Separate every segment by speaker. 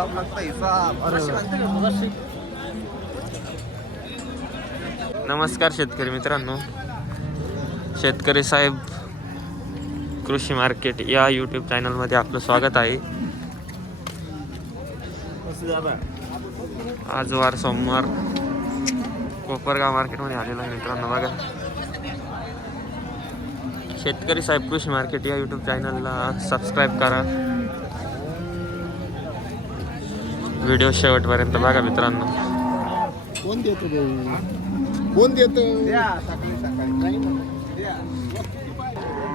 Speaker 1: हिसाब लागता हिसाब
Speaker 2: नमस्कार शेतकरी मित्रांनो. शेतकरी साहेब कृषी मार्केट या यूट्यूब चॅनलमध्ये आपलं स्वागत आहे. आज वार सोमवार. कोपरगाव मार्केटमध्ये आलेला आहे मित्रांनो बघा. शेतकरी साहेब कृषी मार्केट या यूट्यूब चॅनलला सबस्क्राईब करा. व्हिडिओ शेवटपर्यंत बघा मित्रांनो.
Speaker 1: कोण देतो कोण देतो?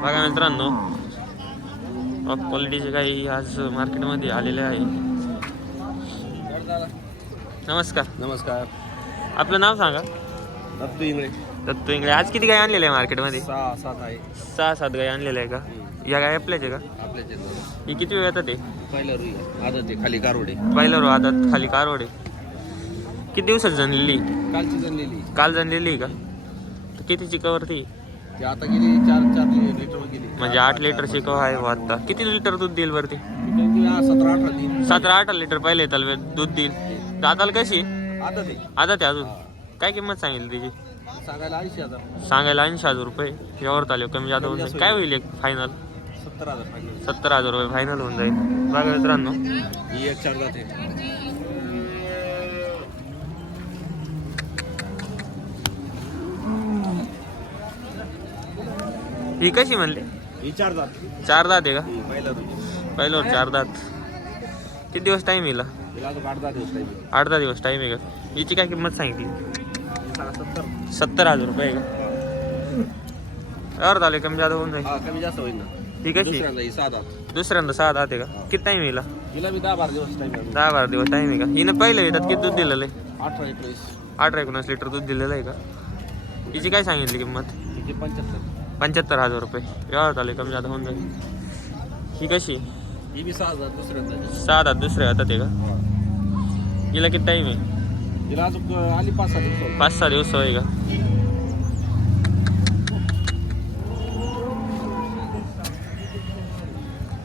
Speaker 2: बघा मित्रांनो टॉप क्वालिटीचे काही आज मार्केटमध्ये आलेले आहे. नमस्कार.
Speaker 1: नमस्कार.
Speaker 2: आपलं नाव सांगा.
Speaker 1: दत्तू इंगळे.
Speaker 2: दत्तू इंगळे आज किती गाय आणलेले आहे मार्केटमध्ये?
Speaker 1: सहा सात आहे.
Speaker 2: सहा सात गाय आणलेल्या आहे का? या गाय आपल्याच का?
Speaker 1: आपल्या
Speaker 2: ही किती वेळ येतात ते?
Speaker 1: पहिला रुई आदत आहे खाली गारोडे
Speaker 2: पहिलं रो आदात खाली कारवडे किती दिवसात जनलेली
Speaker 1: कालची जनलेली
Speaker 2: काल जनलेली आहे का? तर कितीची कवर ती?
Speaker 1: ती आता गेली चार चार लिटर गेली.
Speaker 2: म्हणजे आठ लिटर शिकव आहे बुवा आता? किती लिटर दूध देईल वरती?
Speaker 1: सतरा अठरा दिन
Speaker 2: सतरा अठरा लिटर पहिले येताल दूध देईल. दाताला कशी?
Speaker 1: आदत आहे.
Speaker 2: आता ते अजून? काय किंमत सांगितली तिची?
Speaker 1: सांगायला ऐंशी हजार.
Speaker 2: सांगायला ऐंशी हजार रुपये. यावर आले कमी जादा होऊन जाईल. काय होईल एक फायनल
Speaker 1: सत्तर हजार पाहिजे
Speaker 2: सत्तर हजार रुपये फायनल होऊन जाईल. बघा मित्रांनो.
Speaker 1: ही एक चार जाते.
Speaker 2: ही कशी म्हणली?
Speaker 1: ही चार जात.
Speaker 2: चार दात आहे का
Speaker 1: पहिला
Speaker 2: पहिल्यावर चार दात किती दिवस टाईम येईल
Speaker 1: तिला अजून आठ दहा दिवस पाहिजे
Speaker 2: आठ दहा दिवस टाईम आहे का? हिची काय किंमत सांगितली?
Speaker 1: सत्तर.
Speaker 2: सत्तर हजार रुपये आहे का? यावर आले कमी जादा होऊन जाईल.
Speaker 1: हा कमी जास्त होईल ना.
Speaker 2: ही कशी
Speaker 1: दुसऱ्यांदा ही सहा दात
Speaker 2: दुसऱ्यांदा सहा दात आहे का किती टाईम येईल?
Speaker 1: मी दहा बारा दिवस टाइम
Speaker 2: दहा बारा दिवस टाईम आहे का? हिनं पहिलं येतात किती दूध दिलेलं आहे
Speaker 1: अठरा एकोणीस.
Speaker 2: अठरा एकोणीस लिटर दूध दिलेलं आहे का? हिची काय सांगितली किंमत?
Speaker 1: पंच्याहत्तर.
Speaker 2: पंच्याहत्तर हजार रुपये. व्यवहार आले कमी जादा होऊन जाईल. ही कशी?
Speaker 1: ही सहा हजार दुसऱ्यांदा.
Speaker 2: सहा दात दुसऱ्या हातात आहे का? हिला किती टाईम आहे?
Speaker 1: तिला अजून आली पाच सहा दिवस
Speaker 2: पाच सहा दिवस आहे का?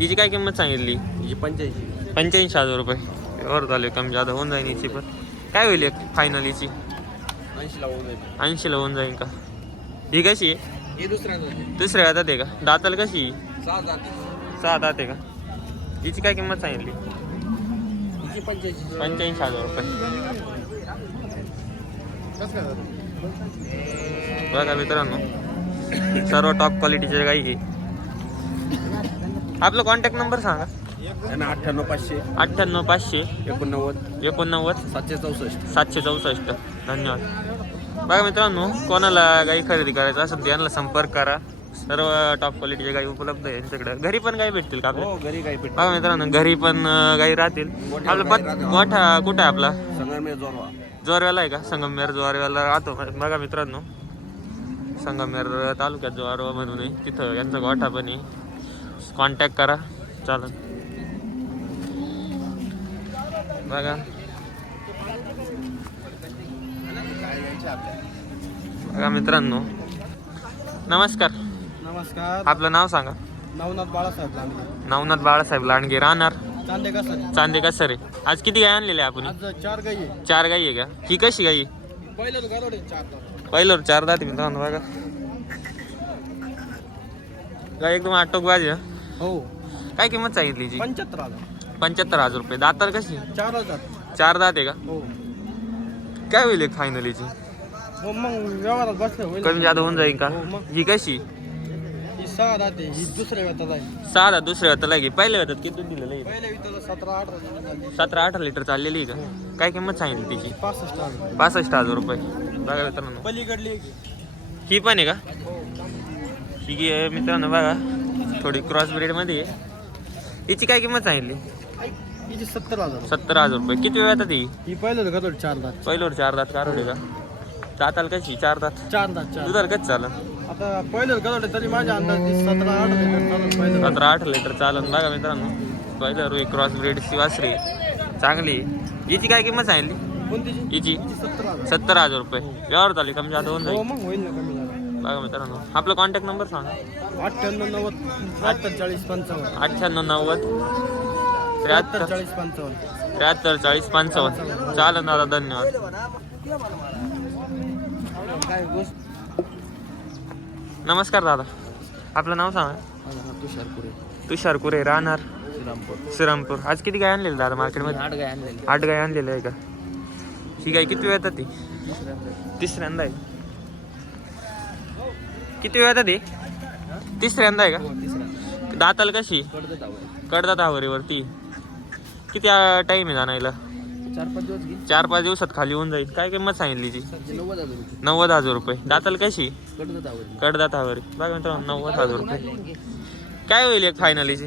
Speaker 2: हिची काय किंमत सांगितली?
Speaker 1: तिची पंच्याऐंशी.
Speaker 2: पंच्याऐंशी हजार रुपये. व्यवहार झाले कमी जादा होऊन जाईल हिची पण. काय होईल एक फायनल हिची?
Speaker 1: ऐंशीला होऊन जाईल.
Speaker 2: ऐंशीला होऊन जाईल का? ही कशी आहे?
Speaker 1: दुसऱ्यांदा
Speaker 2: दुसऱ्या हातात आहे. का? दाताला कशी आहे?
Speaker 1: सहा
Speaker 2: दात आहे. का? हिची काय किंमत सांगितली?
Speaker 1: तिची पंच्याऐंशी.
Speaker 2: पंच्याऐंशी हजार रुपये. बघा मित्रांनो सर्व टॉप क्वालिटीचे आहे आपला कॉन्टॅक्ट नंबर सांगा.
Speaker 1: त्यांना अठ्ठ्याण्णव पाचशे.
Speaker 2: अठ्ठ्याण्णव पाचशे.
Speaker 1: एकोणनव्वद.
Speaker 2: एकोणनव्वद.
Speaker 1: सातशे चौसष्ट.
Speaker 2: सातशे चौसष्ट. धन्यवाद. बघा मित्रांनो कोणाला गाई खरेदी करायचं असेल तर यांना संपर्क करा. सर्व टॉप क्वालिटीच्या गाई उपलब्ध आहे यांच्याकडे. घरी पण गाई भेटतील का आपल्या?
Speaker 1: हो घरी काही पेट
Speaker 2: बघा मित्रांनो घरी पण गाई राहतील. आपला
Speaker 1: गाई
Speaker 2: पत. गोठा कुठं आहे आपला?
Speaker 1: संगमनेर जोरवा.
Speaker 2: जोरव्याला आहे का? संगमनेर जोरव्याला राहतो. बघा मित्रांनो. संगमनेर तालुक्यात जोरवा म्हणून आहे. तिथं यांचा गोठा पण आहे. कॉन्टॅक्ट करा. चालेल. बघा. बघा मित्रांनो. नमस्कार.
Speaker 1: नमस्कार.
Speaker 2: आपलं नाव सांगा.
Speaker 1: नवनाथ बाळासाहेब लांडगे.
Speaker 2: नवनाथ बाळासाहेब लांडगे राहणार.
Speaker 1: चांदे का सर
Speaker 2: चांदे का सर आज किती गाय आणलेल्या आपण?
Speaker 1: आज चार गाई आहे.
Speaker 2: चार गाई आहे का? ही कशी गाई?
Speaker 1: पहिलं गारोडे चार दात.
Speaker 2: पहिल्यावर चार दात आहे मित्रांनो बघा. गाय एकदम आटोक बाजी आहे.
Speaker 1: हो.
Speaker 2: काय किंमत सांगितली जी
Speaker 1: पंच्याहत्तर हजार.
Speaker 2: पंच्याहत्तर हजार रुपये. दातार कशी
Speaker 1: चार हजार.
Speaker 2: चार दात आहे का?
Speaker 1: हो.
Speaker 2: काय होईल एक फायनलीची
Speaker 1: हो मग व्यवहारात बसले होईल.
Speaker 2: कमी जादा होऊन जाईल का?
Speaker 1: हो मग.
Speaker 2: ही कशी?
Speaker 1: ही सहा दाते ही दुसऱ्या आहे.
Speaker 2: सहा दात दुसऱ्या हाताला घे पहिल्या हातात किती दूध दिलेलं आहे?
Speaker 1: पहिल्या वेताला सतरा अठरा झाले.
Speaker 2: सतरा अठरा लिटर चाललेली आहे का? काय किंमत सांगितली तिची?
Speaker 1: पासष्ट हजार.
Speaker 2: पासष्ट हजार रुपये. बघा मित्रांनो.
Speaker 1: पलीकडली एक.
Speaker 2: ही पण आहे का?
Speaker 1: हो.
Speaker 2: ही गी- मित्रांनो बघा. थोडी क्रॉस ब्रीडमध्ये आहे. हिची काय किंमत सांगितली?
Speaker 1: सत्तर हजार.
Speaker 2: सत्तर हजार रुपये. किती वेळ येतात ही
Speaker 1: ही पहिलं गारोडे चार दात.
Speaker 2: पहिल्यावर चार दात काढवले का? दाताला कशी? चार दात?
Speaker 1: चार दात चार.
Speaker 2: दुधाला
Speaker 1: आता पहिलं तरी माझ्या अंदाज सतरा आठ लिटर चालत पहिलं.
Speaker 2: सतरा आठ लिटर चालन बघा मित्रांनो पहिल्यावर एक क्रॉस ब्रीडची वासरी चांगली हिची काय किंमत सांगितली?
Speaker 1: कोणतीची?
Speaker 2: हिची
Speaker 1: सत्तर हजार.
Speaker 2: सत्तर हजार रुपये. व्यवहार झाली कमी जादा होऊन
Speaker 1: हो
Speaker 2: जाईल
Speaker 1: मग होईल ना कमी. झालं
Speaker 2: बघा मित्रांनो. आपला कॉन्टॅक्ट नंबर सांगा.
Speaker 1: अठ्ठ्याण्णव नव्वद त्र्याहत्तर चाळीस पंचावन्न
Speaker 2: अठ्ठ्याण्णव नव्वद
Speaker 1: त्र्याहत्तर चाळीस पंचावन्न.
Speaker 2: त्र्याहत्तर चाळीस पंचावन्न चालेल दादा धन्यवाद. नमस्कार दादा. आपलं नाव सांगा.
Speaker 1: तुषार पुरे
Speaker 2: तुषार कुरे राहणार.
Speaker 1: श्रीरामपूर.
Speaker 2: श्रीरामपूर आज किती गाय आणलेली दादा मार्केटमध्ये?
Speaker 1: आठ गाय आणलेली.
Speaker 2: आठ गाय आणलेली आहे का? ही गाय किती वेळ येतात ती तिसऱ्यांदा आहे. किती वेळ येतात ती तिसऱ्यांदा आहे का?
Speaker 1: तिसरा
Speaker 2: दाताल कशी?
Speaker 1: कडदत
Speaker 2: आवरीवरती किती टाईम आहे जाणायला?
Speaker 1: चार पाच दिवस घे.
Speaker 2: चार पाच दिवसात खाली होऊन जाईल. काय किंमत सांगितली जी
Speaker 1: नव्वद हजार रुपये.
Speaker 2: दाताल कशी?
Speaker 1: कडदत
Speaker 2: आवरी बघा मित्रांनो नव्वद हजार रुपये. काय होईल एक फायनलीची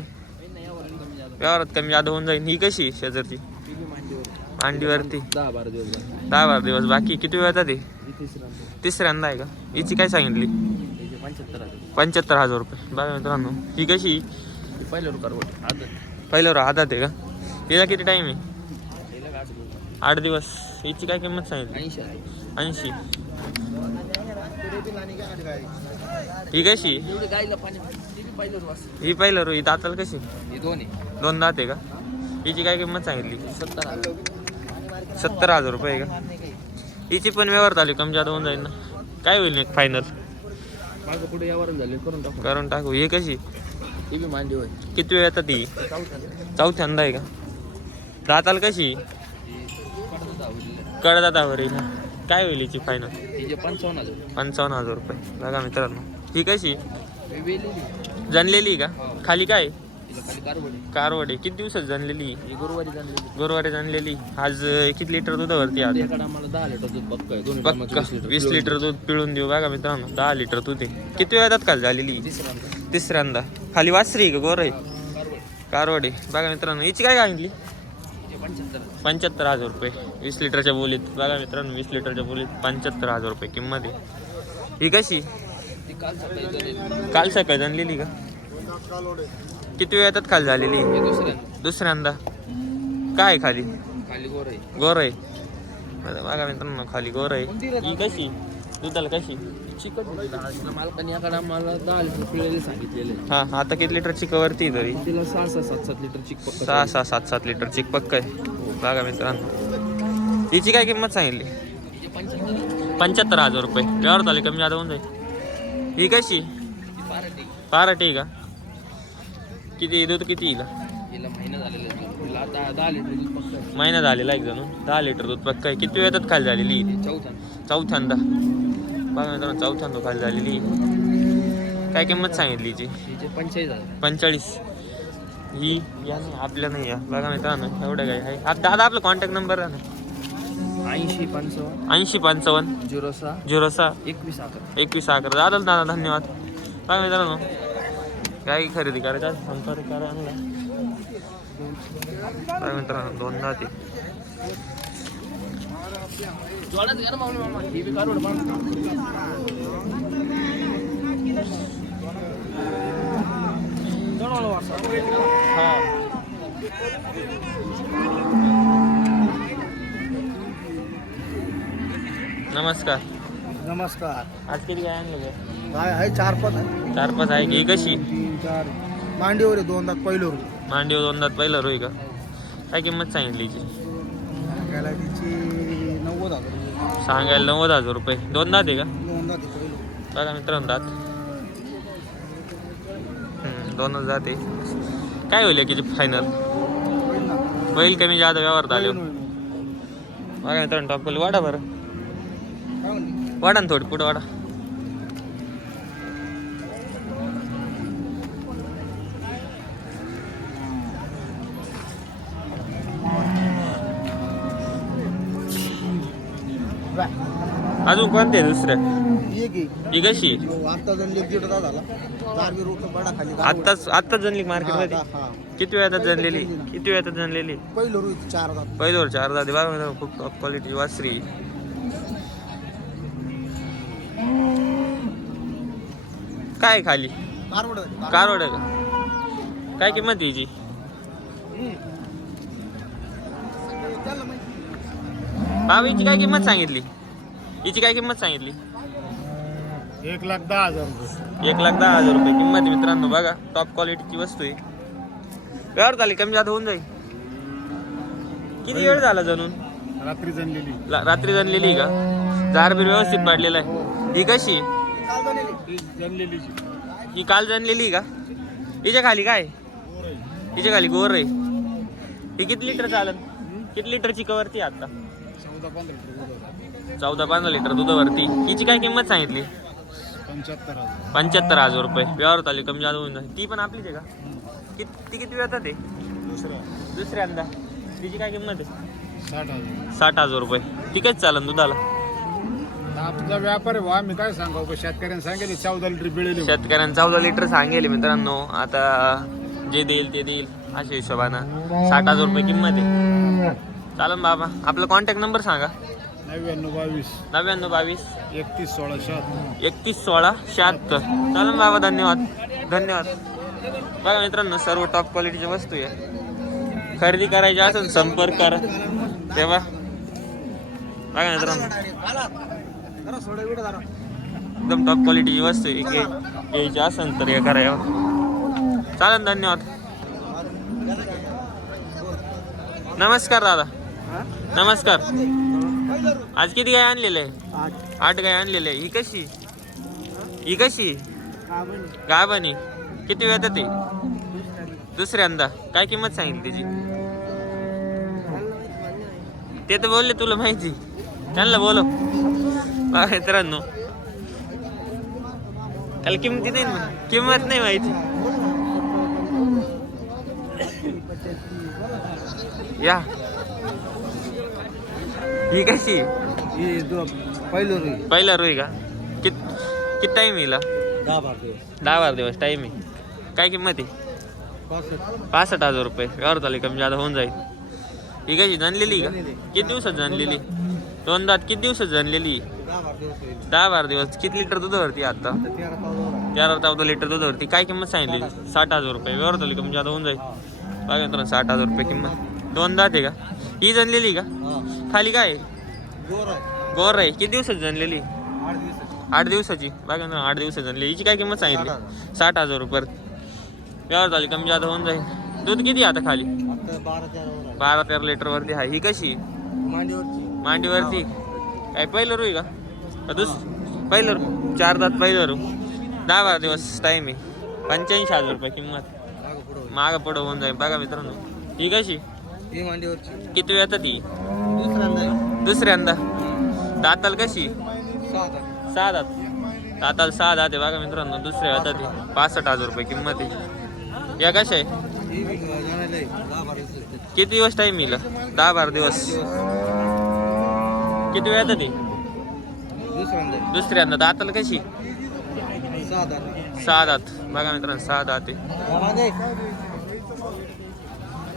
Speaker 2: व्यवहारात कमी जादा होऊन जाईल. ही कशी शेजारची? मांडीवरती.
Speaker 1: दहा बारा दिवस झाले
Speaker 2: दहा बारा दिवस. बाकी किती वेळ येतात
Speaker 1: ही?
Speaker 2: तिसऱ्यांदा आहे का? हिची काय सांगितली?
Speaker 1: पंच्याहत्तर हजार.
Speaker 2: पंच्याहत्तर हजार रुपये. बघा मित्रांनो ही कशी?
Speaker 1: हे पहिलं रुकार आदत.
Speaker 2: पहिल्यावर हातात आहे का? हिला किती टाईम आहे? आठ दिवस. हिची काय किंमत सांगितली?
Speaker 1: ऐंशी हजार
Speaker 2: ऐंशी. ही कशी?
Speaker 1: एवढे गायला पाणी ते बी पहिलं वास
Speaker 2: ही पहिलं ही दाताल कशी?
Speaker 1: हे दोन
Speaker 2: दात आहे का? हिची काय किंमत सांगितली?
Speaker 1: सत्तर हजार.
Speaker 2: सत्तर हजार रुपये आहे का? हिची पण व्यवहार झाली कमी जादा होऊन जाईल ना. काय होईल फायनल
Speaker 1: झाले करून टाकू.
Speaker 2: करून टाकू. हे कशी?
Speaker 1: ती बी मांडी होय.
Speaker 2: किती वेळ येतात ती
Speaker 1: चौथ्या
Speaker 2: चौथ्यांदा आहे का? दाताल कशी? कडदातावर आहे ना. काय होईल हिची फायनल
Speaker 1: तिचे पंचावन्न हजार.
Speaker 2: पंचावन्न हजार रुपये. बघा मित्रांनो. ही कशी?
Speaker 1: हे
Speaker 2: जनलेली का? खाली काय?
Speaker 1: कारवडी.
Speaker 2: कारवडे. किती दिवसात जनलेली
Speaker 1: ही गुरुवारी जाणलेली.
Speaker 2: गुरुवारी जनलेली आज किती लिटर दुधावरती आज?
Speaker 1: दहा लिटर दूध पक्क आहे. दोन्ही
Speaker 2: पक्का. वीस लिटर दूध पिळून देऊ. बघा मित्रांनो दहा लिटर दूध आहे. किती वेळात काल झालेली? तिसऱ्यांदा. खाली वासरी का? गोर आहे?
Speaker 1: कारवडी.
Speaker 2: बघा मित्रांनो हिची काय सांगितली?
Speaker 1: तिचे पंच्याहत्तर
Speaker 2: हजार रुपये. वीस लिटरच्या बोलीत. बघा मित्रांनो वीस लिटरच्या बोलीत पंच्याहत्तर हजार रुपये किंमत आहे. ही कशी?
Speaker 1: काल सकाळी झालेली
Speaker 2: काल सकाळी जनलेली का? किती वेळ येतात खाली झालेली?
Speaker 1: दुसऱ्या
Speaker 2: दुसऱ्यांदा. काय खाली?
Speaker 1: खाली गोर आहे.
Speaker 2: गोर आहे. बघा मित्रांनो खाली गोर आहे. ही कशी? दुधाला कशी?
Speaker 1: चिकट मालकाने दहा लिटर सांगितलेले
Speaker 2: हा आता किती लिटरची कवरती आहे तरी?
Speaker 1: तिला सहा सहा सात सात लिटर चिक पक्क
Speaker 2: सहा सहा सात सात लिटरची पक्क आहे. बघा मित्रांनो. हिची काय किंमत सांगितली?
Speaker 1: तिचे पंच्याहत्तर.
Speaker 2: हजार रुपये. व्यवहार झाले कमी जादा होऊन जाईल. ही कशी?
Speaker 1: पार्टी
Speaker 2: का? किती दूध किती येईल?
Speaker 1: महिना झालेला आहे तिला. आता दहा लिटर दूध पक्क आहे.
Speaker 2: महिना झालेला एक जण. दहा लिटर दूध पक्क आहे. किती वेळात खाली झालेली?
Speaker 1: हे चौथा
Speaker 2: चौथ्यांदा बघा मित्रांनो चौथ्यांदा खाली झालेली. काय किंमत सांगितली हिची?
Speaker 1: तिचे पंचेचाळीस हजार.
Speaker 2: पंचेचाळीस. ही या नाही आपल्या नाही या. बघा मित्रांनो एवढं काय आहे. आप- दादा आपला कॉन्टॅक्ट नंबर आहे ना
Speaker 1: ऐंशी पंचावन्न.
Speaker 2: ऐंशी पंचावन्न.
Speaker 1: झिरो सहा.
Speaker 2: झिरो सहा.
Speaker 1: एकवीस अकरा.
Speaker 2: एकवीस अकरा. दादा दादा धन्यवाद. बघा मित्रांनो काय खरेदी करायचं असेल संपर्क करा आणला बघा मित्रांनो दोनदा ते
Speaker 1: जोडाच घ्या ना माऊली मामा ही बी कारवड मामा जोडाला वासा.
Speaker 2: हा नमस्कार
Speaker 1: नमस्कार.
Speaker 2: आज किती काय आणलं काय
Speaker 1: काय आहे चार पाच आहे.
Speaker 2: चार पाच आहे की कशी?
Speaker 1: तीन चार. मांडीवर आहे दोन दात
Speaker 2: मांडीवर दोन दात पहिलं रोई का? काय किंमत सांगितली हिची?
Speaker 1: गेला तिची नव्वद हजार.
Speaker 2: सांगायला नव्वद हजार रुपये. दोन दात आहे का?
Speaker 1: दोन दात आहे पहिलं.
Speaker 2: बघा मित्रांनो दात. हम्म, दोनच दात आहे. काय होईल किती फायनल
Speaker 1: होईल ना.
Speaker 2: बैल कमी जादा व्यवहार झाले
Speaker 1: होईल, होईल.
Speaker 2: बघा मित्रांनो वाढा बरं.
Speaker 1: काय म्हणली?
Speaker 2: वाढा ना थोडी पुढं वाढा. अजून कोणते दुसरे? ही कशी
Speaker 1: आता जण लेक दीड तास झाला. चार बी रोड बडा खाली
Speaker 2: आत्ताच आत्ताच
Speaker 1: हा, हा.
Speaker 2: किती वेळात जनलेली किती वेळात जनलेली
Speaker 1: पहिलं चार
Speaker 2: पहिल्यावर चार जाते बघा खूप क्वालिटी वासरी. काय खाली?
Speaker 1: कारवड
Speaker 2: आहे का? काय किंमत आहे हिची बाबा हिची काय किंमत सांगितली? हिची काय किंमत सांगितली?
Speaker 1: एक लाख दहा हजार रुपये.
Speaker 2: एक लाख दहा हजार रुपये. किंमत आहे मित्रांनो बघा टॉप क्वालिटीची वस्तू आहे. व्यवहार झाली कमी जादा होऊन जाईल. किती वेळ झाला जणून?
Speaker 1: रात्री जणलेली.
Speaker 2: रात्री जणलेली का? जार बीर व्यवस्थित पाडलेला आहे. ही कशी
Speaker 1: जणलेली
Speaker 2: ही काल जणलेली का? हिच्या खाली काय? हिच्या खाली गोर आहे. ही किती लिटर चालन? किती लिटरची कवरती आता?
Speaker 1: चौदा पंधरा
Speaker 2: लिटर दुधावरती. हिची काय किंमत सांगितली?
Speaker 1: पंच्याहत्तर हजार.
Speaker 2: रुपये. व्यवहार आली कमी जादा होऊन जाईल. ती पण आपलीच आहे का? किती ती किती वेळात आहे?
Speaker 1: दुसरा.
Speaker 2: दुसऱ्यांदा. तिची काय किंमत आहे?
Speaker 1: साठ हजार.
Speaker 2: रुपये. ती कच चालन दुधाला?
Speaker 1: आपला व्यापार आहे मी काय सांगावं? शेतकऱ्यांनी सांगितले चौदा लिटर बिळेले
Speaker 2: शेतकऱ्यांना चौदा लिटर सांगेल मित्रांनो. आता जे देईल ते देईल अशा हिशोबानं. साठ हजार रुपये किंमत आहे. चालन बाबा. आपला कॉन्टॅक्ट नंबर सांगा.
Speaker 1: नव्याण्णव बावीस.
Speaker 2: नव्याण्णव बावीस.
Speaker 1: एकतीस सोळा शहात्तर.
Speaker 2: एकतीस सोळा शहात्तर. चालन बाबा धन्यवाद. धन्यवाद. बघा मित्रांनो सर्व टॉप क्वालिटीच्या वस्तू आहे. खरेदी करायची असेल संपर्क करा. तेव्हा बघा मित्रांनो. एकदम टॉप क्वालिटीची वस्तू आहे. घे घ्यायची असेल तर हे करायला चालेल धन्यवाद. नमस्कार दादा. नमस्कार. आज किती गाय आणलेलं आहे? आठ गाय आणलेलं आहे. ही कशी? ही कशी? गाभणी किती वेळ ते दुसऱ्यांदा. काय किंमत सांगितली त्याची? ते तर बोलले तुला माहिती. त्यांना बोलो बघा मित्रांनो. त्याला किंमती नाही ना किंमत नाही माहिती. या. ही कशी?
Speaker 1: पहिलं रे
Speaker 2: पहिला रोई का? कित किती टाइम येईल
Speaker 1: दहा बार दिवस.
Speaker 2: दहा बारा दिवस टाइम आहे. काय किंमत आहे?
Speaker 1: पासष्ट.
Speaker 2: पासष्ट हजार रुपये. व्यवहार झाले कमी जादा होऊन जाईल. ही कशी जाणलेली का? किती दिवसात जाणलेली? दोन दात किती दिवसात जाणलेली?
Speaker 1: दहा बार दिवस
Speaker 2: किती लिटर दुधावरती आता?
Speaker 1: तेरा चौदा
Speaker 2: लिटर दुधावरती काय किंमत सांगितली? साठ हजार रुपये. व्यवहार झाली कमी जादा होऊन जाईल. बघा मित्रांनो साठ हजार रुपये किंमत. दोन दात आहे का? ही जनलेली का? खाली काय?
Speaker 1: गोर आहे.
Speaker 2: किती दिवसात जनलेली
Speaker 1: आठ दिवस
Speaker 2: आठ दिवसाची. बघा मित्रांनो आठ दिवसात जनली हिची काय किंमत सांगितली? साठ हजार रुपये व्यवहार झाली कमी जादा होऊन जाईल. दूध किती आता खाली?
Speaker 1: आता बारा तेरा
Speaker 2: लिटर वरती आहे. ही कशी?
Speaker 1: मांडीवरची.
Speaker 2: मांडीवरती. काय पहिलं रुई का का? दुस पहिलं रू. चार दात पहिलं रू. दहा बारा दिवस टाईम आहे. पंच्याऐंशी हजार रुपये किंमत.
Speaker 1: मागं पुढं
Speaker 2: होऊन जाईल. बघा मित्रांनो. ही कशी? किती वेळ ती
Speaker 1: दुसऱ्यांदा
Speaker 2: दाताल कशी?
Speaker 1: सहा
Speaker 2: दात. दाताल सहा दात आहे. बघा मित्रांनो. दुसऱ्या हातात आहे पासष्ट हजार रुपये किंमत आहे या कशा आहे. किती दिवस टाईम येईल दहा बारा दिवस. किती वेळ ती
Speaker 1: दुसऱ्यांदा.
Speaker 2: दाताल कशी?
Speaker 1: सहा
Speaker 2: दात. बघा मित्रांनो सहा दात आहे.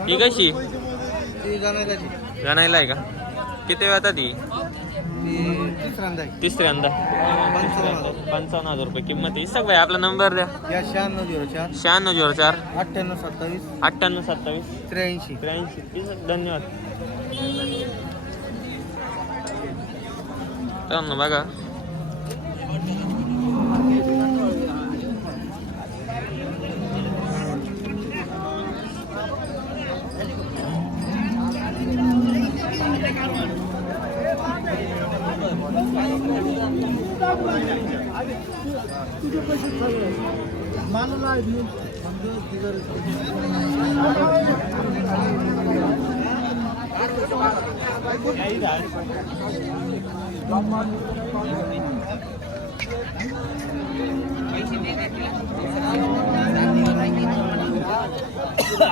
Speaker 2: ही कशी. गणायला आहे का? किती वेळ ती
Speaker 1: ती तिसऱ्यांदा पंचावन्न.
Speaker 2: हजार. रुपये किंमत आहे. सग भाई आपला नंबर द्या.
Speaker 1: शहाण्णव झिरो चार.
Speaker 2: शहाण्णव झिरो चार.
Speaker 1: अठ्ठ्याण्णव सत्तावीस.
Speaker 2: अठ्ठ्याण्णव सत्तावीस.
Speaker 1: त्र्याऐंशी.
Speaker 2: त्र्याऐंशी. धन्यवाद. बघा.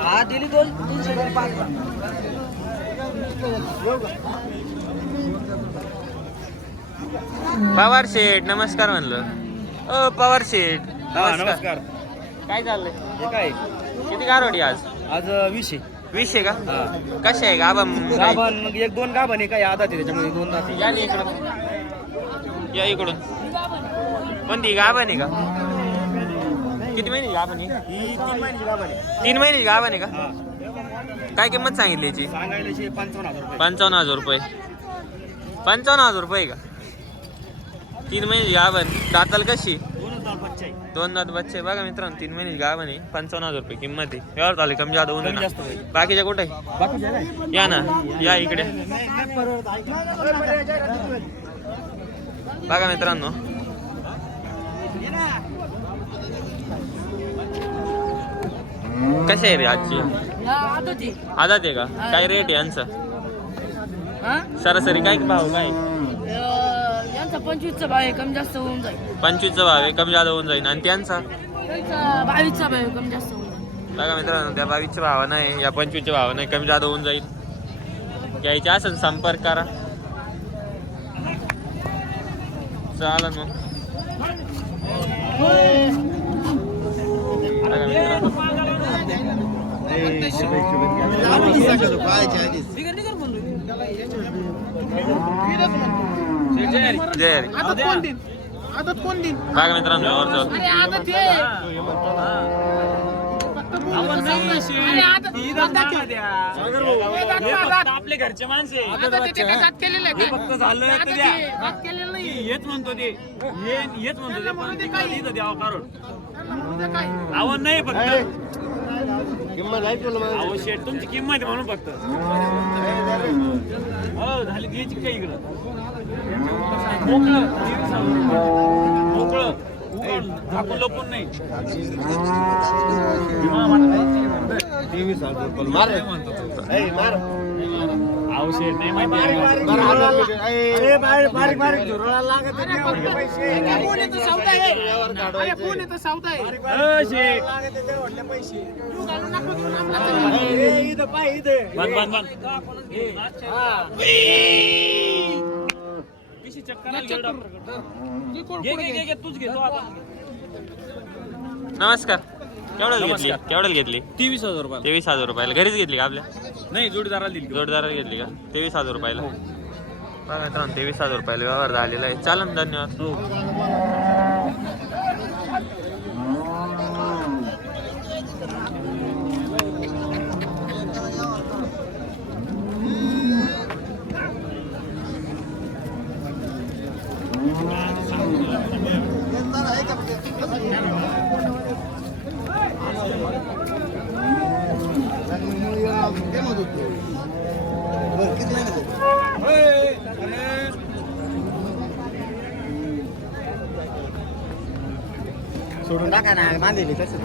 Speaker 1: हा दिली दोन तीनशे
Speaker 2: पवार शेठ नमस्कार म्हणलं. ओ पवार शेठ नमस्कार. काय चाललंय?
Speaker 1: हे काय?
Speaker 2: किती गारोडी आज?
Speaker 1: आज विषय
Speaker 2: वीस आहे. का?
Speaker 1: हा.
Speaker 2: कसे आहे? गाबा
Speaker 1: गाभण मग एक दोन गाभण आहे काय आधा ते त्याच्यामध्ये दोन दात आहे.
Speaker 2: या ना इकडं या इकडून. कोणती गाभण आहे का? किती महिने गाभण आहे?
Speaker 1: ही तीन महिन्याची गाभण आहे.
Speaker 2: तीन महिने गाभण आहे का?
Speaker 1: हा.
Speaker 2: काय किंमत सांगितली याची?
Speaker 1: सांगायला शे पंचावन्न हजार रुपये.
Speaker 2: पंचावन्न हजार रुपये. पंचावन्न हजार रुपये का? तीन महिने गाभण दाताल कशी?
Speaker 3: आहे
Speaker 2: दोन दात बच्चे. बघा मित्रांनो तीन महिने गाव म्हणे पंचावन्न हजार रुपये किंमत आहे. व्यवहार झाले कमी जादा होऊन. बाकीच्या कुठे? या ना या इकडे. बघा मित्रांनो. कसे आहे रे आजची?
Speaker 4: आदात
Speaker 2: आहे का? काय रेट आहे यांचा? सरासरी काय भाव काय?
Speaker 4: यांचा पंचवीसचा भाव आहे कमी जास्त होऊन जाईल.
Speaker 2: पंचवीसचा भाव आहे कमी जादा होऊन जाईल. आणि त्यांचा?
Speaker 4: त्यांचा बावीसचा भाव आहे कमी जास्त होऊन जाईल.
Speaker 2: बघा मित्रांनो त्या बावीसच्या भावा नाही या पंचवीसच्या भावा नाही कमी जादा होऊन जाईल. घ्यायचे असेल संपर्क करा. चालेल मग. बघा मित्रांनो. जय. हरी.
Speaker 1: आदत कोण दिन
Speaker 2: बघा मित्रांनो
Speaker 4: अरे आदत आहे. अरे आदत-
Speaker 3: आपले घरचे माणसे.
Speaker 4: आदत आहे, ते काय दात केलेलं आहे. का?
Speaker 3: फक्त झालं
Speaker 4: आदत
Speaker 3: तर
Speaker 4: आहे,
Speaker 3: द्या.
Speaker 4: दात केलेलं नाही.
Speaker 3: हेच म्हणतो ते. हे- हेच म्हणतो ते. पण तिकडे इथं द्यावं कारण
Speaker 4: काय?
Speaker 3: आवड नाही फक्त. अहो शेट तुमची किंमत आहे म्हणून फक्त. हो झाली घ्यायची काय इकडं? मोकळं मोकळं उघड झाकून लपून नाही अहो शेट नाही माहिती
Speaker 4: एका फोन येतो सौदा आहे. अरे फोन येतो सौदा आहे.
Speaker 3: अ, शेट तूच घेतो
Speaker 2: नमस्कार. केवढ्याला घेतली. केवढ्याला घेतली?
Speaker 3: तेवीस हजार रुपये
Speaker 2: तेवीस हजार रुपयाला. घरीच घेतली का आपल्या?
Speaker 3: नाही जोडीदाराला दिली.
Speaker 2: जोडदाराला घेतली का? तेवीस हजार रुपयाला. बघा मित्रांनो तेवीस हजार रुपयाला व्यवहार झालेला आहे. चालन धन्यवाद
Speaker 3: हो
Speaker 1: सोडून टाका ना बांधलेली तसं.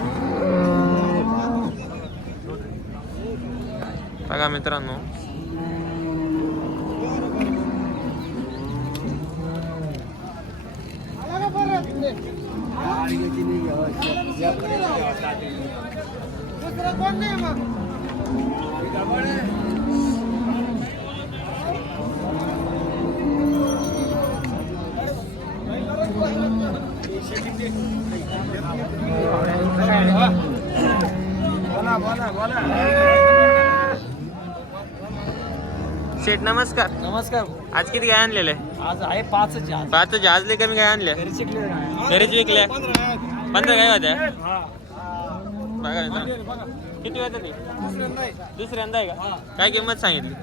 Speaker 2: बघा मित्रांनो. शेठ नमस्कार.
Speaker 3: नमस्कार.
Speaker 2: आज किती गाय आणलेले?
Speaker 3: आज आहे आज
Speaker 2: पाच जहाजले कमी गाय आणल्या?
Speaker 3: शिकले
Speaker 2: घरीच विकल्या? पंधरा गाय होत्या? बघा किती होत्या ते? दुसऱ्यांदा आहे. का? काय किंमत सांगितली?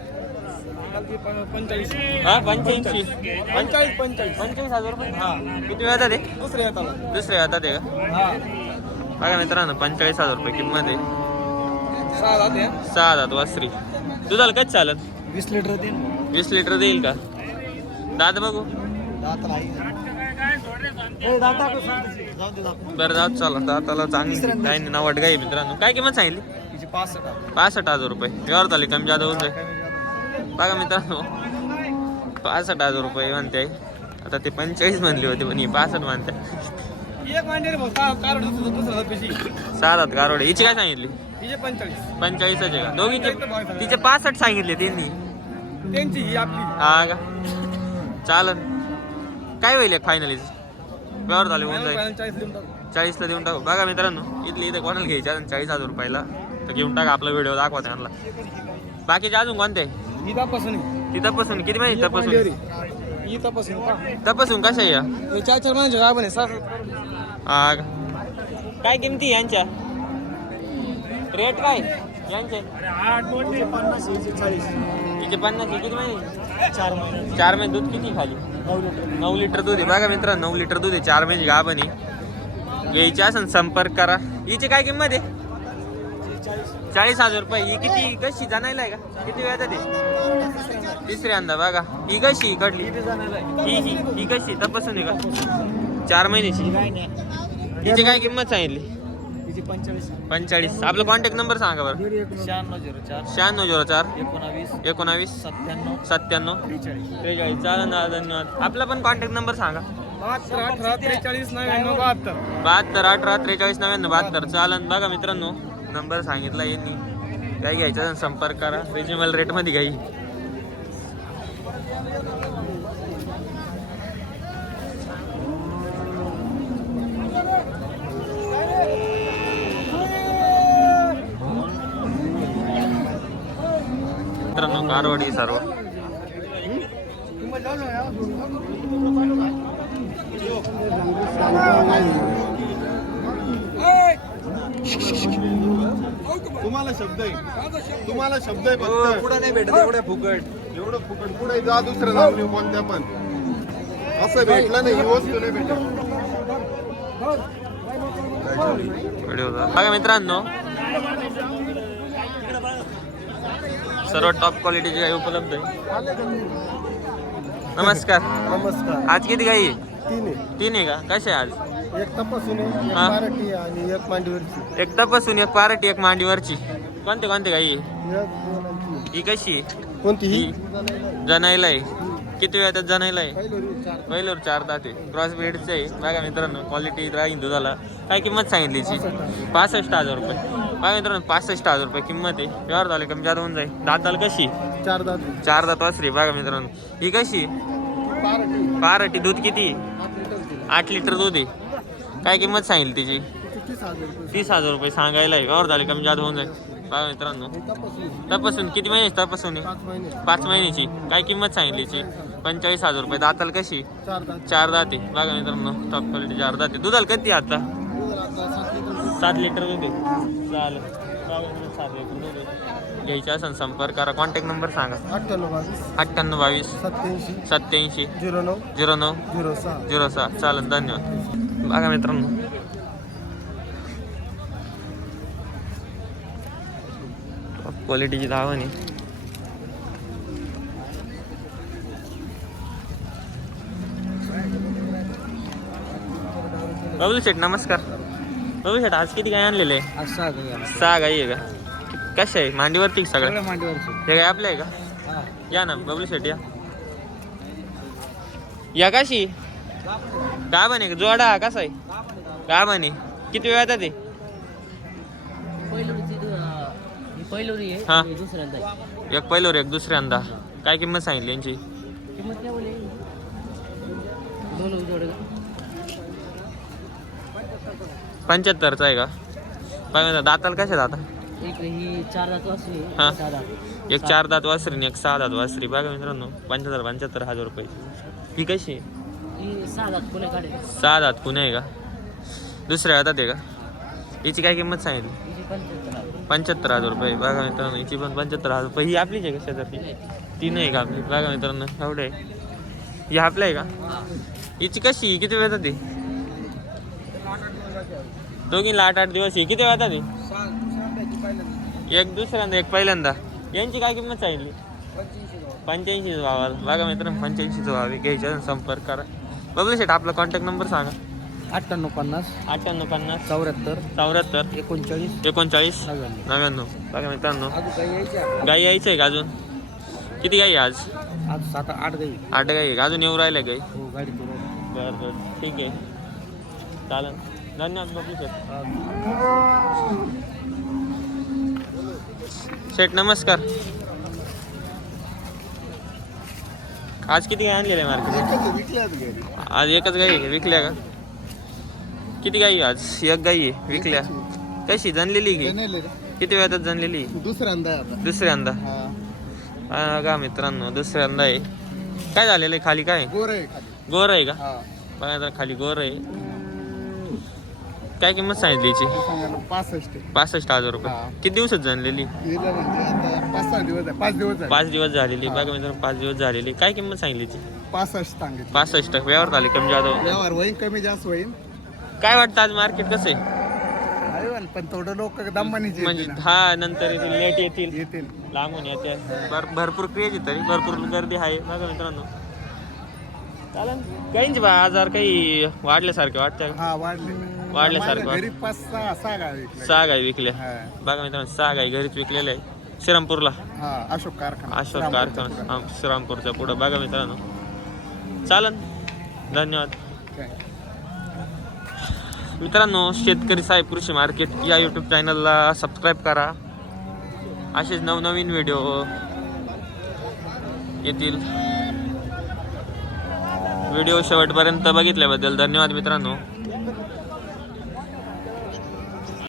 Speaker 2: हा पंच्याऐंशी.
Speaker 3: पंचाळीस पंचाळीस
Speaker 2: पंचवीस हजार रुपये. किती होता ते
Speaker 3: दुसरे येतात.
Speaker 2: दुसरे होता ते का? बघा मित्रांनो पंचेचाळीस हजार रुपये किंमत आहे.
Speaker 3: सहा जाते
Speaker 2: सहा हजार वासरी. दुधाला कच चालत?
Speaker 3: वीस लिटर तीन
Speaker 2: वीस लिटर देईल का? दादा बघू. बरं जाऊ चला. दाताला चांगली. काय नाही नावट गाई मित्रांनो. काय किंमत सांगितली?
Speaker 3: तिची पासष्ट.
Speaker 2: हजार रुपये. व्यवहार झाले कमी जादा होऊन जाईल. बघा मित्रांनो पासष्ट हजार रुपये म्हणते. आता ते पंचेचाळीस म्हणली होती पण ही पासष्ट म्हणते.
Speaker 3: एक मांडे भाऊ कार दुसरा पिशी.
Speaker 2: सहा हजार गारोडे हिची काय सांगितली? पंचेचाळीस. आहे का? दोघीचे तिचे पासष्ट सांगितले त्यांनी.
Speaker 3: त्यांची ही आपली.
Speaker 2: हा का? चालन. काय होईल फायनलीच व्यवहार झाले होऊन जाईल. चाळीसला देऊन टाकू. बघा मित्रांनो इथले इथे कोणाला घ्यायच्या चाळीस हजार रुपयाला. तर घेऊन टाका आपला व्हिडिओ दाखवा त्यांना. बाकीचे अजून कोणते?
Speaker 3: ही तपासून आहे.
Speaker 2: ती तपासून किती
Speaker 3: ही पांढरी
Speaker 2: तपासून.
Speaker 3: ही तपासून.
Speaker 2: तपासून कशा आहे या?
Speaker 3: हे चार चार महिन्याचे गाभण आहे
Speaker 2: हा. का? काय किमती यांच्या? रेट काय? यांचे?
Speaker 3: पन्नास चाळीस
Speaker 2: तिचे पन्नास हे किती महिने?
Speaker 3: चार महिने.
Speaker 2: चार महिने दूध किती खाली?
Speaker 3: नऊ लिटर.
Speaker 2: नऊ लिटर दूध आहे. बघा मित्र नऊ लिटर दूध आहे. चार महिने गाभण आहे. घ्यायची असेल संपर्क करा. हिची काय किंमत आहे? चाळीस हजार रुपये. ही किती? कशी जाणायला आहे का? किती वेळात ते तिसऱ्यांदा बघा. ही कशी इकडली ही ही ही कशी? तपासून आहे का चार महिन्याची. हिची काय किंमत सांगितली? पंचेचाळीस आपला कॉन्टॅक्ट नंबर सांगा बरं.
Speaker 3: शहाण्णव झिरो चार.
Speaker 2: शहाण्णव झिरो चार
Speaker 3: एकोणावीस.
Speaker 2: एकोणावीस
Speaker 3: सत्त्याण्णव.
Speaker 2: सत्त्याण्णव
Speaker 3: त्रेचाळीस.
Speaker 2: त्रेचाळीस चालेल ना धन्यवाद. आपला पण कॉन्टॅक्ट नंबर सांगा.
Speaker 1: बहात्तर अठरा त्रेचाळीस नव्याण्णव बहात्तर.
Speaker 2: बहात्तर अठरा त्रेचाळीस नव्याण्णव बहात्तर. चालन. बघा मित्रांनो. नंबर सांगितला यांनी. काय घ्यायचं? संपर्क करा. रिजनेबल रेटमध्ये घ्याई मित्रांनो कारवाडी सर्व.
Speaker 5: तुम्हाला शब्द आहे. तुम्हाला शब्द आहे फक्त.
Speaker 3: पुढे नाही भेटत एवढ्या फुकट.
Speaker 5: एवढं फुकट. पुढे जा दुसरं लावले कोणत्या पण. असं भेटलं नाही ही वस्तू नाही भेटत.
Speaker 2: व्हिडिओ बघा मित्रांनो सर्व टॉप क्वालिटीची गाई उपलब्ध आहे. नमस्कार.
Speaker 6: नमस्कार.
Speaker 2: आज किती गाई आहे?
Speaker 6: तीन आहे.
Speaker 2: तीन आहे का? कसे आहे आज?
Speaker 6: एक तपासून आहे एक
Speaker 2: हा.
Speaker 6: मराठी आणि एक मांडीवरची.
Speaker 2: एक टपासून एक पारटी एक मांडीवरची. कोणते कोणते गाई? आहे
Speaker 6: एक दोन आणि तीन.
Speaker 2: ही कशी? आहे
Speaker 6: कोणती? ही?
Speaker 2: ही जनाईला आहे किती वेळात जनाईला आहे
Speaker 6: पहिलं चार.
Speaker 2: पहिल्यावर चार दाते. क्रॉस ब्रीडचे आहे. बघा मित्रांनो क्वालिटी राहील दुधाला काय किंमत सांगितली हिची पासष्ट हजार. रुपये. बघा मित्रांनो पासष्ट हजार रुपये किंमत आहे. व्यवहार झाले कमी जादा होऊन जाईल. दाताल कशी?
Speaker 6: चार दात.
Speaker 2: चार दात वासरी. बघा मित्रांनो. ही कशी?
Speaker 6: बाराठी
Speaker 2: पारटी दूध किती?
Speaker 6: आठ लिटर
Speaker 2: दूध आहे. काय किंमत सांगितली तिची?
Speaker 6: तीस हजार रुपये.
Speaker 2: सांगायला आहे व्यवहार झाले कमी जादा होऊन जाईल. बघा मित्रांनो.
Speaker 6: तपासून.
Speaker 2: किती महिन्याची तपासून?
Speaker 6: पाच महिने.
Speaker 2: महिन्याची. काय किंमत सांगितली हिची पंचेचाळीस हजार रुपये. दाताल कशी?
Speaker 6: चार दात.
Speaker 2: बघा मित्रांनो टॉप क्वालिटी चार दाते. दुधाला किती आहे आता?
Speaker 6: सात लिटर
Speaker 2: दूध. चालेल. सात लिटर दूध घ्यायचे असेल संपर्क करा. कॉन्टॅक्ट नंबर सांगा.
Speaker 6: अठ्ठ्याण्णव बावीस.
Speaker 2: अठ्ठ्याण्णव बावीस.
Speaker 6: सत्याऐंशी
Speaker 2: सत्याऐंशी
Speaker 6: झिरो नऊ.
Speaker 2: झिरो नऊ.
Speaker 6: झिरो सहा.
Speaker 2: झिरो सहा. चालेल धन्यवाद. बघा मित्रांनो. क्वालिटीची धावण आहे. बबलू शेठ नमस्कार. बबलू शेठ आज किती गाय आणलेले? सहा गाई आहे का? कशा आहे? मांडीवरती का सगळ्या?
Speaker 3: मांडीवरची.
Speaker 2: हे गाय आपल्या आहे का? या ना बबलू शेठ या. या कशी? काय म्हणे? जोडा कसा आहे? काय म्हणे? किती वेळात ते
Speaker 4: पहिलोरी
Speaker 2: हा.
Speaker 4: आहे दुसऱ्यांदा आहे.
Speaker 2: एक पहिल्यावर एक दुसऱ्यांदा. काय किंमत सांगितली यांची?
Speaker 4: किंमत काय बोले दोन जोड.
Speaker 2: पंच्याहत्तरचा आहे का? म्हणता दाताला कशा दाता
Speaker 4: एक ही चार दात
Speaker 2: हा. एक चार वासरी एक सहा दात वासरी. बघा मित्रांनो पंच्याहत्तर पंच्याहत्तर हजार रुपये. ही कशी आहे?
Speaker 4: ही सहा दात पुणे
Speaker 2: आहे का? दुसऱ्या हातात आहे का? हिची काय किंमत सांगितली?
Speaker 4: पंच्याहत्तर आहे.
Speaker 2: हजार रुपये. बघा मित्रांनो हिची पण पंच्याहत्तर हजार रुपये. ही आपलीच आहे का शेजारची? ती. नाही का आपली? बघा मित्रांनो एवढे आहे. ही आपल्या आहे का? हिची कशी आहे? किती वेळात ती दोघींना आठ आठ दिवस आहे. किती वेळात ती एक दुसऱ्यांदा एक पहिल्यांदा. यांची काय किंमत सांगितली? पंच्याऐंशी भावाला बघा मित्रांनो पंच्याऐंशीचं भाव आहे. घ्यायच्या संपर्क करा. बबलू शेठ आपला कॉन्टॅक्ट नंबर सांगा.
Speaker 3: अठ्ठ्याण्णव पन्नास
Speaker 2: अठ्ठ्याण्णव पन्नास
Speaker 3: चौऱ्याहत्तर
Speaker 2: चौऱ्याहत्तर
Speaker 3: एकोणचाळीस
Speaker 2: एकोणचाळीस
Speaker 3: नव्याण्णव.
Speaker 2: नव्याण्णव. बघा मित्रांनो गाई यायचं आहे का अजून? किती गाई आहे आज?
Speaker 3: आज सात आठ गाई.
Speaker 2: आठ गाई आहे का? अजून येऊ राहिल्या गाई
Speaker 3: हो गाडी
Speaker 2: बरं बरं. ठीक आहे. चालेल. धन्यवाद बबलू शेठ. शेठ नमस्कार. आज किती गाई आणलेल्या आहे मार्केट आज एकच गाई आहे विकल्या का? किती गाई आज? एक गाई आहे विकल्या. कशी की?
Speaker 5: रे.
Speaker 2: किती वेळात जनलेली
Speaker 5: दुसऱ्यांदा
Speaker 2: दुसऱ्यांदा बघा मित्रांनो दुसऱ्यांदा आहे. काय झालेलं आहे? खाली काय?
Speaker 5: गोर आहे खाली.
Speaker 2: गोर आहे का?
Speaker 5: हा.
Speaker 2: बघा जरा खाली गोर आहे. काय किंमत सांगितली याची?
Speaker 5: ते सांगायला पासष्ट.
Speaker 2: पासष्ट हजार रुपये.
Speaker 5: हा.
Speaker 2: किती दिवसात
Speaker 5: हिला म्हणजे आता पाच सहा दिवस आहे पाच दिवस आहे
Speaker 2: पाच दिवस झालेली. बघा मित्रांनो पाच दिवस झालेली. काय किंमत सांगितली
Speaker 5: पासष्ट सांगितलं.
Speaker 2: पासष्ट. व्यवहार झाले कमी जादा
Speaker 5: व्यवहार होईन कमी जास्त होईन.
Speaker 2: काय वाटतं आज मार्केट कसं आहे?
Speaker 6: आहे पण- पण थोडं लोक दमानीचे
Speaker 2: म्हणजे हा नंतर येतील लेट येतील.
Speaker 6: येतील.
Speaker 2: लांबून येते भर भरपूर क्रेज आहे तरी. भरपूर गर्दी आहे. बघा मित्रांनो. चालेल. काहींचे बा आजार काही वाढल्यासारखे वाटतं.
Speaker 6: हा वाढले.
Speaker 2: वाढल्यासारखं.
Speaker 6: माझ्या घरी पाच सहा सहा गाय विकल्या.
Speaker 2: सहा गाय विकल्या.
Speaker 6: हा.
Speaker 2: बघा मित्रांनो सहा गाय घरीच विकलेल्या आहे श्रीरामपूरला.
Speaker 6: हा अशोक कारखाना.
Speaker 2: अशोक कारखाना. हा, श्रीरामपूरच्या पुढं. बघा मित्रांनो. चालन. धन्यवाद.
Speaker 6: काय?
Speaker 2: मित्रांनो शेतकरी साहेब कृषी मार्केट या यूट्यूब चॅनलला सबस्क्राईब करा. असेच नवनवीन व्हिडिओ येतील. व्हिडिओ शेवटपर्यंत बघितल्याबद्दल धन्यवाद मित्रांनो.